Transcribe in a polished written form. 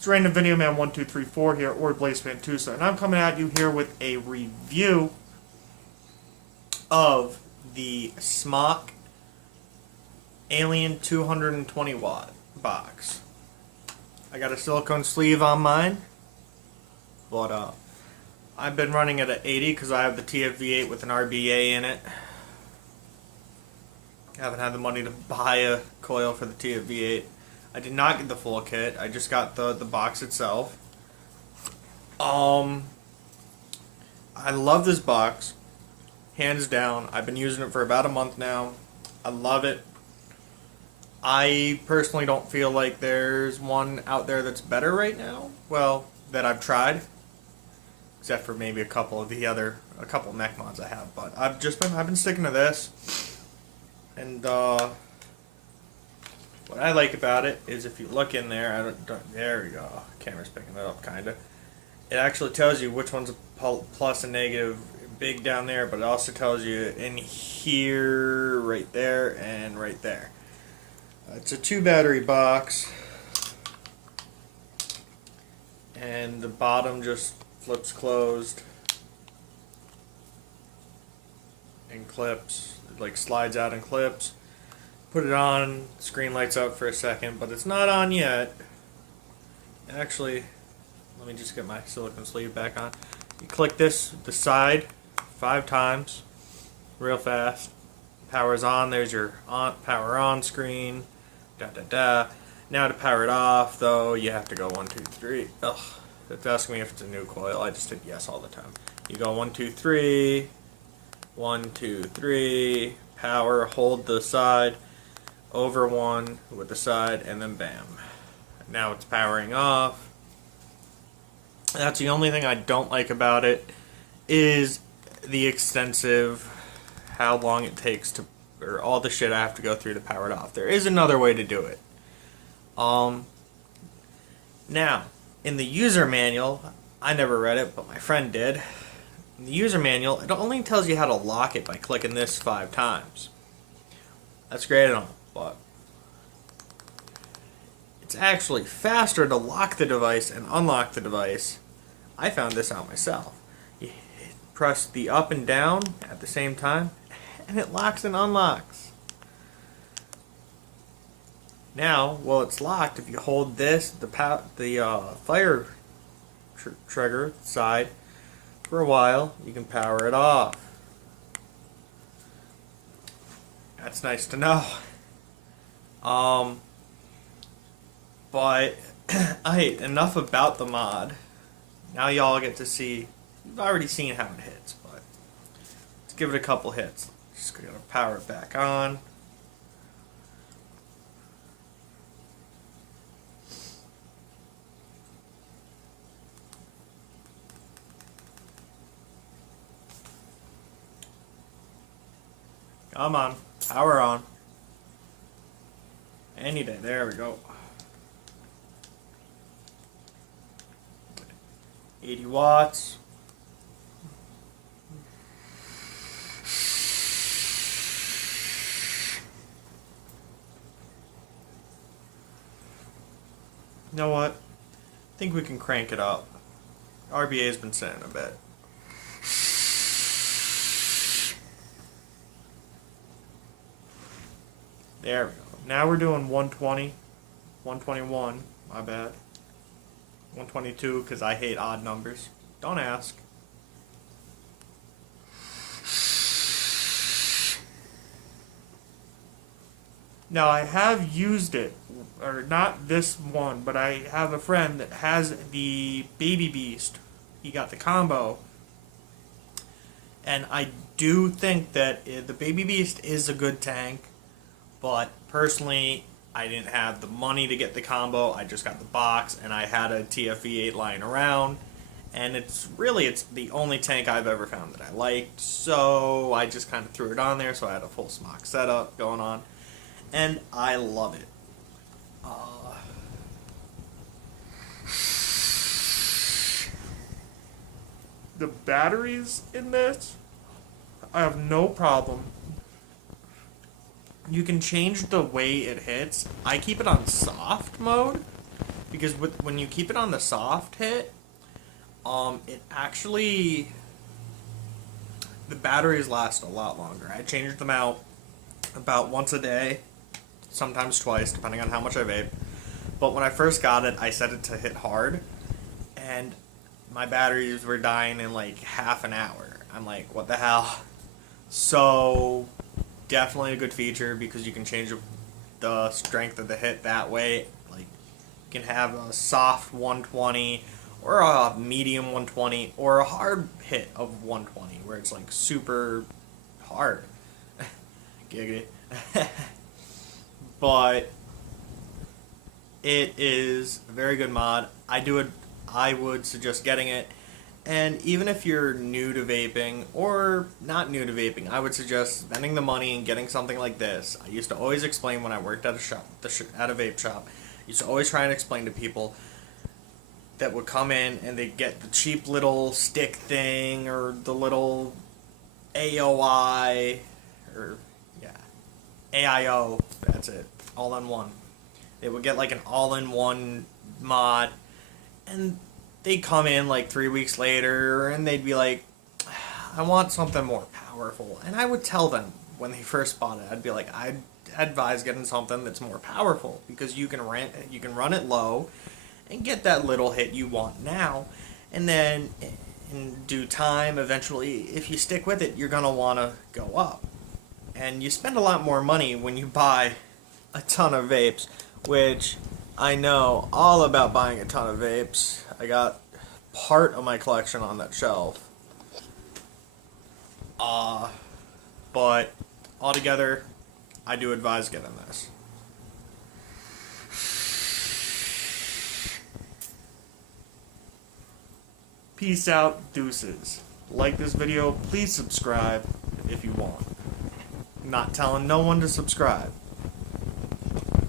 It's Random Video Man 1234 here, or Blaze Fantusa, and I'm coming at you here with a review of the Smok Alien 220 watt box. I got a silicone sleeve on mine, but I've been running it at 80 because I have the TFV8 with an RBA in it. I haven't had the money to buy a coil for the TFV8. I did not get the full kit. I just got the box itself. I love this box, hands down. I've been using it for about a month now. I love it. I personally don't feel like there's one out there that's better right now. Well, that I've tried, except for maybe a couple mech mods I have. But I've been sticking to this, and what I like about it is if you look in there, there we go, camera's picking it up kinda. It actually tells you which one's a plus and negative, big down there, but it also tells you in here, right there, and right there. It's a 2-battery box, and the bottom just flips closed and clips, it like slides out and clips. Put it on, screen lights up for a second, but it's not on yet. Actually, let me just get my silicone sleeve back on. You click this, the side, 5 times, real fast. Power's on, there's your power on screen, Now to power it off, though, you have to go 1, 2, 3. Ugh, it's asking me if it's a new coil. I just hit yes all the time. You go 1, 2, 3, 1, 2, 3, power, hold the side, over one with the side, and then bam. Now it's powering off. That's the only thing I don't like about it, is the extensive, how long it takes to, or all the shit I have to go through to power it off. There is another way to do it. Now, in the user manual, I never read it, but my friend did. In the user manual, it only tells you how to lock it by clicking this 5 times. That's great and all, but it's actually faster to lock the device and unlock the device. I found this out myself. You press the up and down at the same time, and it locks and unlocks. Now, while it's locked, if you hold this, the fire trigger side, for a while, you can power it off. That's nice to know. But hey, enough about the mod. Now y'all get to see. You've already seen how it hits, but let's give it a couple hits. Just gonna power it back on. Come on, power on. Any day, there we go. 80 watts. You know what? I think we can crank it up. RBA's been sitting a bit. There we go. Now we're doing 120, 121, my bad. 122, because I hate odd numbers. Don't ask. Now, I have used it, or not this one, but I have a friend that has the Baby Beast. He got the combo. And I do think that the Baby Beast is a good tank, but personally, I didn't have the money to get the combo. I just got the box, and I had a TFV8 lying around, and it's the only tank I've ever found that I liked, so I just kind of threw it on there, so I had a full Smok setup going on, and I love it. The batteries in this, I have no problem. You can change the way it hits. I keep it on soft mode, because when you keep it on the soft hit, it actually, the batteries last a lot longer. I changed them out about once a day, sometimes twice, depending on how much I vape. But when I first got it, I set it to hit hard, and my batteries were dying in like half an hour. I'm like, what the hell? So, definitely a good feature because you can change the strength of the hit that way. Like, you can have a soft 120 or a medium 120 or a hard hit of 120 where it's like super hard. Giggity. But it is a very good mod. I would suggest getting it. And even if you're new to vaping or not new to vaping, I would suggest spending the money and getting something like this. I used to always explain when I worked at at a vape shop. I used to always try and explain to people that would come in and they'd get the cheap little stick thing or the little AOI or AIO. That's it, all in one. They would get like an all-in-one mod, and they'd come in like 3 weeks later and they'd be like, I want something more powerful. And I would tell them when they first bought it, I'd be like, I'd advise getting something that's more powerful because you can run it low and get that little hit you want now, and then in due time, eventually, if you stick with it, you're gonna want to go up. And you spend a lot more money when you buy a ton of vapes, which I know all about buying a ton of vapes. I got part of my collection on that shelf. But altogether, I do advise getting this. Peace out, deuces. Like this video, please subscribe if you want. I'm not telling no one to subscribe.